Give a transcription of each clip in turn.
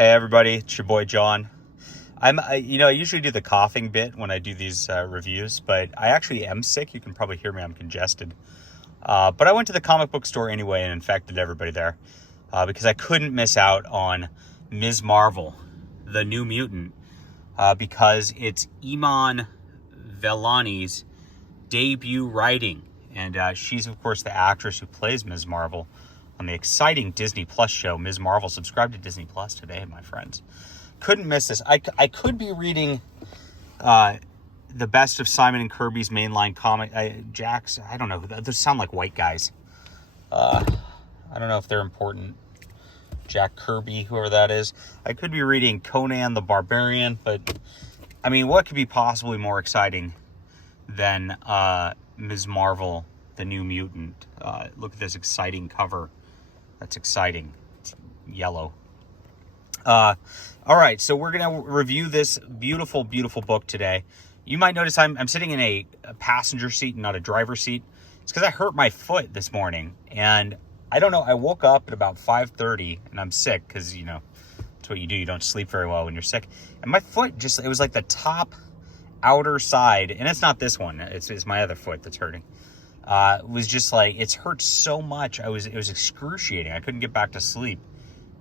Hey everybody, it's your boy John. I usually do the coughing bit when I do these reviews, but I actually am sick. You can probably hear me, I'm congested. But I went to the comic book store anyway and infected everybody there because I couldn't miss out on Ms. Marvel, the New Mutant, because it's Iman Vellani's debut writing. And she's, of course, the actress who plays Ms. Marvel on the exciting Disney Plus show, Ms. Marvel. Subscribe to Disney Plus today, my friends. Couldn't miss this. I could be reading the best of Simon and Kirby's mainline comic. Jack's, I don't know. Those sound like white guys. I don't know if they're important. Jack Kirby, whoever that is. I could be reading Conan the Barbarian, but, I mean, what could be possibly more exciting than Ms. Marvel, the New Mutant? Look at this exciting cover. That's exciting. It's yellow. All right, so we're going to review this beautiful, beautiful book today. You might notice I'm sitting in a passenger seat and not a driver's seat. It's because I hurt my foot this morning. And I don't know, I woke up at about 5:30 and I'm sick because, you know, that's what you do. You don't sleep very well when you're sick. And my foot it was like the top outer side. And it's not this one. It's my other foot that's hurting. It was just like, it's hurt so much. It was excruciating. I couldn't get back to sleep.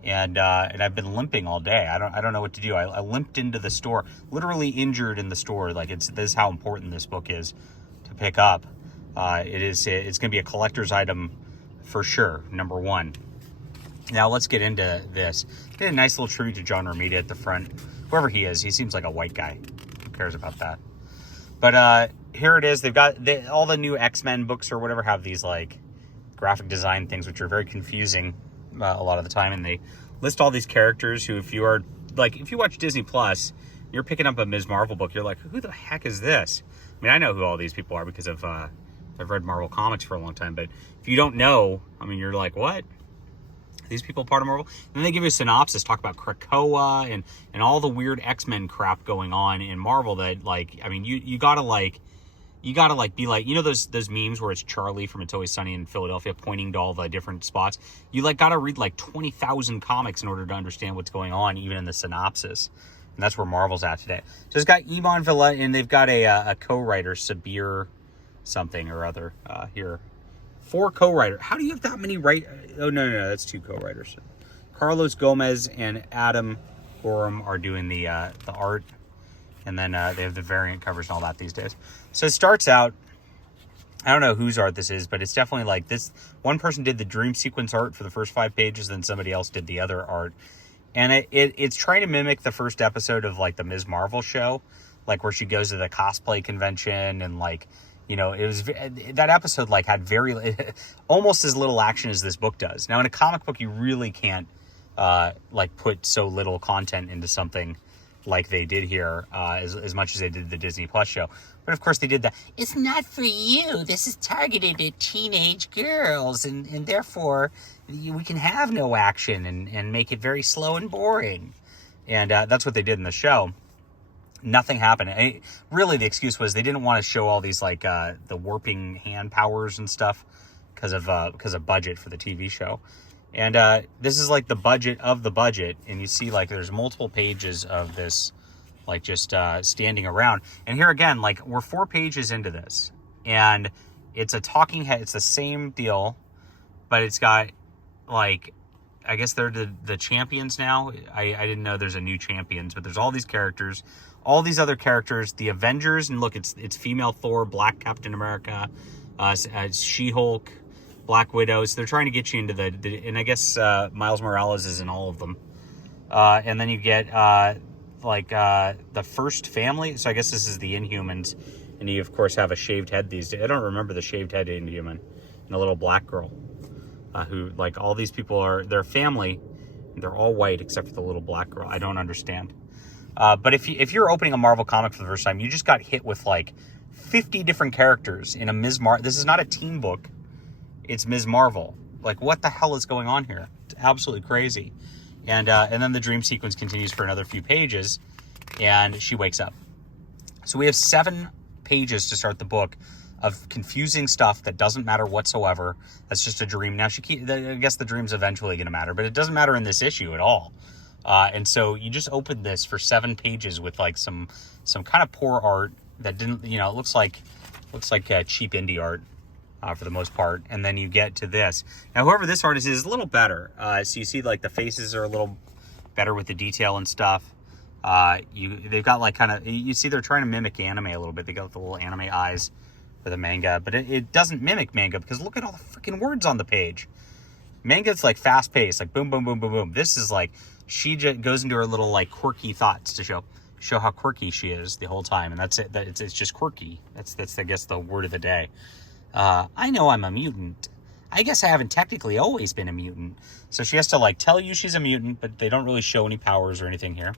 And I've been limping all day. I don't know what to do. I limped into the store, literally injured in the store. Like this is how important this book is to pick up. It's going to be a collector's item for sure. Number one. Now let's get into this. Get a nice little tribute to John Romita at the front. Whoever he is, he seems like a white guy. Who cares about that? But here it is. They've got all the new X-Men books or whatever have these like graphic design things, which are very confusing a lot of the time. And they list all these characters who, if you watch Disney Plus, you're picking up a Ms. Marvel book, you're like, who the heck is this? I mean, I know who all these people are because I've read Marvel comics for a long time. But if you don't know, I mean, you're like, what? These people part of Marvel? And then they give you a synopsis, talk about Krakoa and all the weird X-Men crap going on in Marvel that, like, I mean, you gotta be like, you know those memes where it's Charlie from It's Always Sunny in Philadelphia pointing to all the different spots? You gotta read 20,000 comics in order to understand what's going on, even in the synopsis. And that's where Marvel's at today. So it's got Iman Vellani, and they've got a co-writer, Sabir something or other here. 4 co-writers. How do you have that many Oh, no, that's 2 co-writers. Carlos Gomez and Adam Gorham are doing the art. And then they have the variant covers and all that these days. So it starts out, I don't know whose art this is, but it's definitely like this. One person did the dream sequence art for the first 5 pages, then somebody else did the other art. And it's trying to mimic the first episode of like the Ms. Marvel show, like where she goes to the cosplay convention and like, you know, it was that episode like had almost as little action as this book does. Now in a comic book, you really can't like put so little content into something like they did here, as much as they did the Disney Plus show. But of course they did that. It's not for you. This is targeted at teenage girls, and therefore we can have no action and make it very slow and boring. And that's what they did in the show. Nothing happened. Really, the excuse was they didn't want to show all these like the warping hand powers and stuff because of budget for the TV show. And this is like the budget of the budget, and you see like there's multiple pages of this like just standing around. And here again, like we're 4 pages into this, and it's a talking head. It's the same deal, but it's got like, I guess they're the champions now. I didn't know there's a new champions, but there's all these characters, all these other characters, the Avengers, and look, it's female Thor, Black Captain America, She-Hulk, Black Widows. They're trying to get you into and I guess Miles Morales is in all of them. And then you get the first family. So I guess this is the Inhumans, and you of course have a shaved head these days. I don't remember the shaved head Inhuman, and a little black girl. Who, like, all these people they're family, and they're all white except for the little black girl. I don't understand. But if you're opening a Marvel comic for the first time, you just got hit with like 50 different characters in a Ms. Marvel. This is not a teen book. It's Ms. Marvel. Like, what the hell is going on here? It's absolutely crazy. And then the dream sequence continues for another few pages, and she wakes up. So we have 7 pages to start the book of confusing stuff that doesn't matter whatsoever. That's just a dream. Now, I guess the dream's eventually going to matter, but it doesn't matter in this issue at all. And so you just opened this for 7 pages with like some kind of poor art that didn't, you know, it looks like cheap indie art for the most part. And then you get to this. Now, whoever this artist is a little better. So you see like the faces are a little better with the detail and stuff. They've got like kind of, you see they're trying to mimic anime a little bit. They got the little anime eyes for the manga, but it doesn't mimic manga because look at all the freaking words on the page. Manga's like fast paced, like boom, boom, boom, boom, boom. This is like, she just goes into her little like quirky thoughts to show how quirky she is the whole time. And that's it. It's just quirky. That's I guess the word of the day. I know I'm a mutant. I guess I haven't technically always been a mutant. So she has to like tell you she's a mutant, but they don't really show any powers or anything here.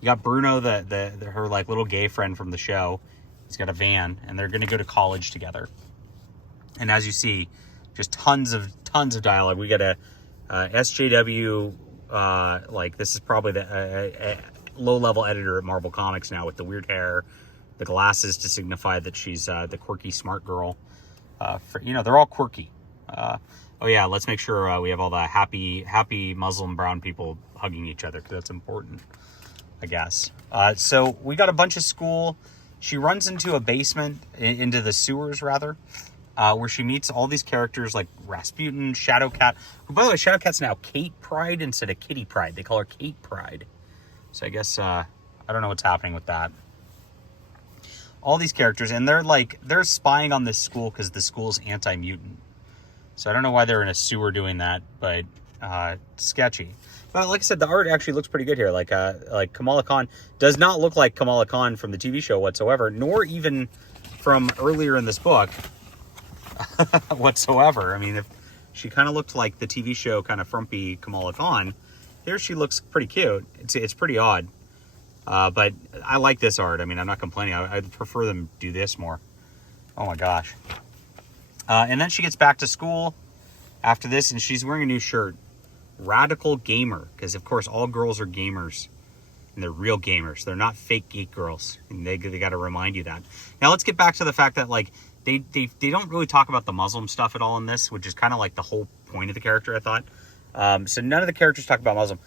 You got Bruno, her like little gay friend from the show. He's got a van, and they're going to go to college together. And as you see, just tons of dialogue. We got a SJW, like this is probably the low-level editor at Marvel Comics now with the weird hair, the glasses to signify that she's the quirky smart girl. They're all quirky. Oh yeah, let's make sure we have all the happy Muslim brown people hugging each other because that's important, I guess. So we got a bunch of school. She runs into a basement, into the sewers rather, where she meets all these characters like Rasputin, Shadowcat. Who, by the way, Shadowcat's now Kate Pride instead of Kitty Pride. They call her Kate Pride. So I guess I don't know what's happening with that. All these characters, and they're spying on this school because the school's anti-mutant. So I don't know why they're in a sewer doing that, but sketchy. But like I said, the art actually looks pretty good here. Like Kamala Khan does not look like Kamala Khan from the TV show whatsoever, nor even from earlier in this book whatsoever. I mean, if she kind of looked like the TV show kind of frumpy Kamala Khan, here she looks pretty cute. It's pretty odd. But I like this art. I mean, I'm not complaining. I'd prefer them do this more. Oh my gosh. And then she gets back to school after this, and she's wearing a new shirt. Radical gamer, because of course all girls are gamers, and they're real gamers. They're not fake geek girls, and they got to remind you that. Now let's get back to the fact that like they don't really talk about the Muslim stuff at all in this, which is kind of like the whole point of the character, I thought. So none of the characters talk about Muslim.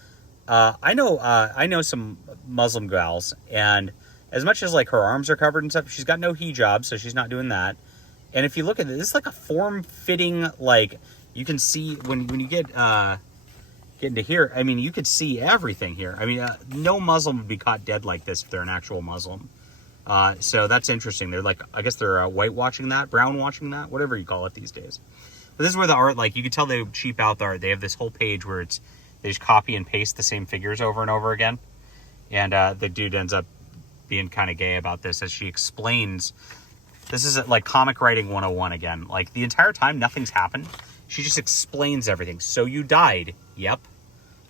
I know some Muslim gals, and as much as like her arms are covered and stuff, she's got no hijab, so she's not doing that. And if you look at it, this is like a form-fitting, like you can see when you get into here. I mean, you could see everything here. I mean, no Muslim would be caught dead like this if they're an actual Muslim. So that's interesting. They're like, I guess they're whitewashing that, brownwashing that, whatever you call it these days. But this is where the art, like you can tell they cheap out the art. They have this whole page where they just copy and paste the same figures over and over again. And the dude ends up being kind of gay about this as she explains. This is like comic writing 101 again. Like the entire time, nothing's happened. She just explains everything. So you died. Yep.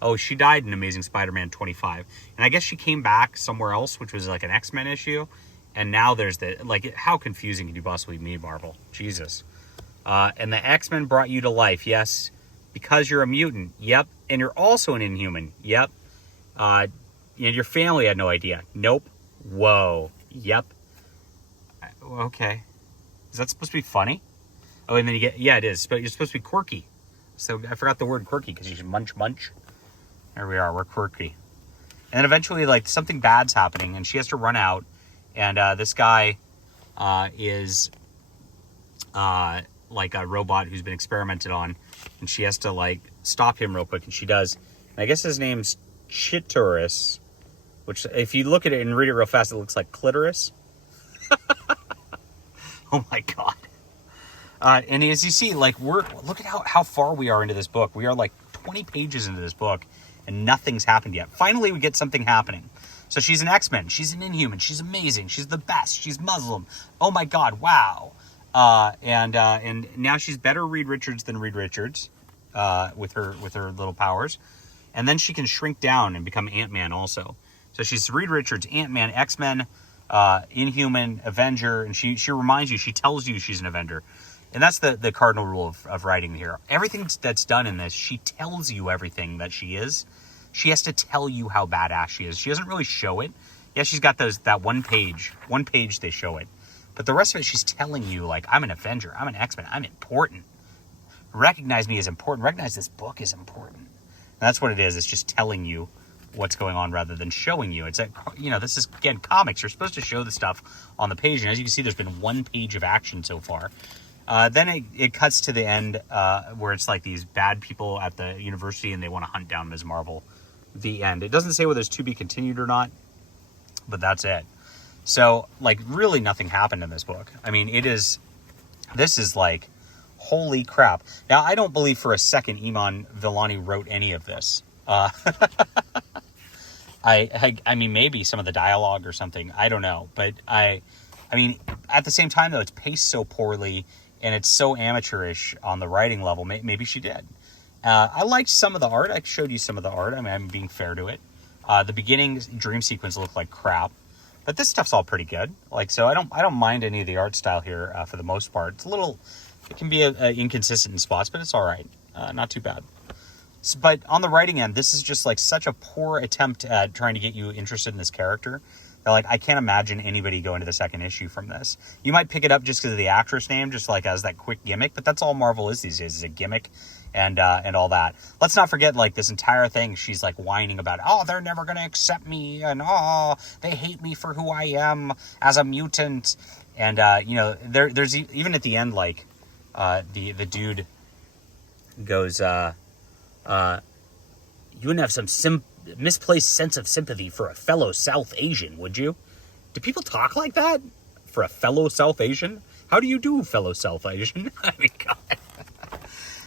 Oh, she died in Amazing Spider-Man 25. And I guess she came back somewhere else, which was like an X-Men issue. And now there's like, how confusing can you possibly be, Marvel? Jesus. And the X-Men brought you to life. Yes. Because you're a mutant. Yep. And you're also an Inhuman. Yep. And your family had no idea. Nope. Whoa. Yep. Okay. Is that supposed to be funny? Oh, and then you get, yeah, it is. But you're supposed to be quirky. So I forgot the word quirky because you should munch. There we are. We're quirky. And then eventually, like, something bad's happening and she has to run out. And this guy is like a robot who's been experimented on. And she has to, like, stop him real quick. And she does. And I guess his name's Chitaurus, which if you look at it and read it real fast, it looks like clitoris. Oh my God. And as you see, like look at how far we are into this book. We are like 20 pages into this book and nothing's happened yet. Finally, we get something happening. So she's an X-Men. She's an Inhuman. She's amazing. She's the best. She's Muslim. Oh my God. Wow. And now she's better Reed Richards than Reed Richards, with her little powers. And then she can shrink down and become Ant-Man also. So she's Reed Richards, Ant-Man, X-Men, Inhuman, Avenger, and she reminds you, she tells you she's an Avenger. And that's the cardinal rule of writing here. Everything that's done in this, she tells you everything that she is. She has to tell you how badass she is. She doesn't really show it. Yeah, she's got that one page they show it. But the rest of it, she's telling you, like, I'm an Avenger, I'm an X-Men, I'm important. Recognize me as important. Recognize this book is important. And that's what it is. It's just telling you what's going on rather than showing you. It's this is, again, comics. You're supposed to show the stuff on the page. And as you can see, there's been 1 page of action so far. Then it cuts to the end where it's like these bad people at the university and they want to hunt down Ms. Marvel. The end. It doesn't say whether it's to be continued or not, but that's it. So, like, really nothing happened in this book. I mean, this is like, holy crap. Now, I don't believe for a second Iman Vellani wrote any of this. I mean, maybe some of the dialogue or something. I don't know. But I mean, at the same time, though, it's paced so poorly and it's so amateurish on the writing level. Maybe she did. I liked some of the art. I showed you some of the art. I mean, I'm being fair to it. The beginning dream sequence looked like crap, but this stuff's all pretty good. Like, so I don't mind any of the art style here for the most part. It can be inconsistent in spots, but it's all right. Not too bad. But on the writing end, this is just like such a poor attempt at trying to get you interested in this character. That, like, I can't imagine anybody going to the second issue from this. You might pick it up just because of the actress name, just like as that quick gimmick, but that's all Marvel is these days, is a gimmick and all that. Let's not forget, like, this entire thing, she's like whining about, oh, they're never going to accept me, and oh, they hate me for who I am as a mutant. And, there's even at the end, like, the dude goes, you wouldn't have some misplaced sense of sympathy for a fellow South Asian, would you? Do people talk like that? For a fellow South Asian? How do you do, fellow South Asian? I mean, God.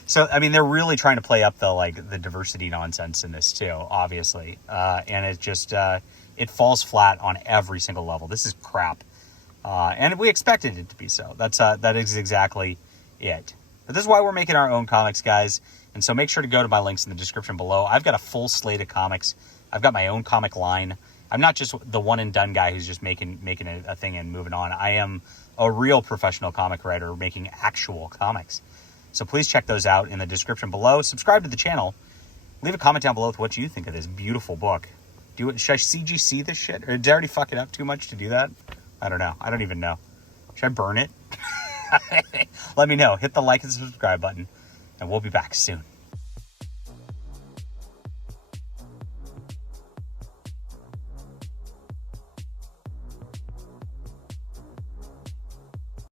So, I mean, they're really trying to play up the diversity nonsense in this too, obviously. And it just, it falls flat on every single level. This is crap. And we expected it to be so. That is exactly it. But this is why we're making our own comics, guys. And so make sure to go to my links in the description below. I've got a full slate of comics. I've got my own comic line. I'm not just the one and done guy who's just making a thing and moving on. I am a real professional comic writer making actual comics. So please check those out in the description below. Subscribe to the channel. Leave a comment down below with what you think of this beautiful book. Should I CGC this shit? Or did I already fuck it up too much to do that? I don't know. I don't even know. Should I burn it? Let me know. Hit the like and subscribe button. And we'll be back soon.